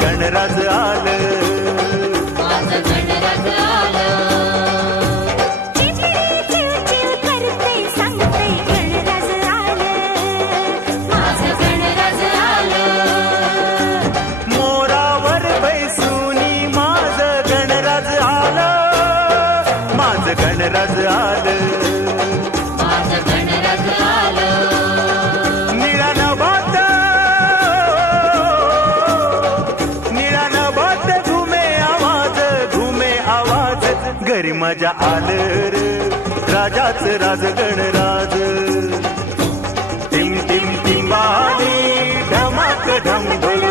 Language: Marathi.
गणराज आलं, माझं गणराज आलं. चिमणी चिव चिव करते सांगते गणराज आलं, माझं गणराज आलं. मोरावर बैसूनी माझं गणराज आलं, माझं गणराज आलं, माझं गणराज आलं. निळा नभात, निळा नभात घुमे आवाज, घरी मजा आलं रे राजाच राज गणराज. टिम टिम टिंबाली ढमाक ढम ढोल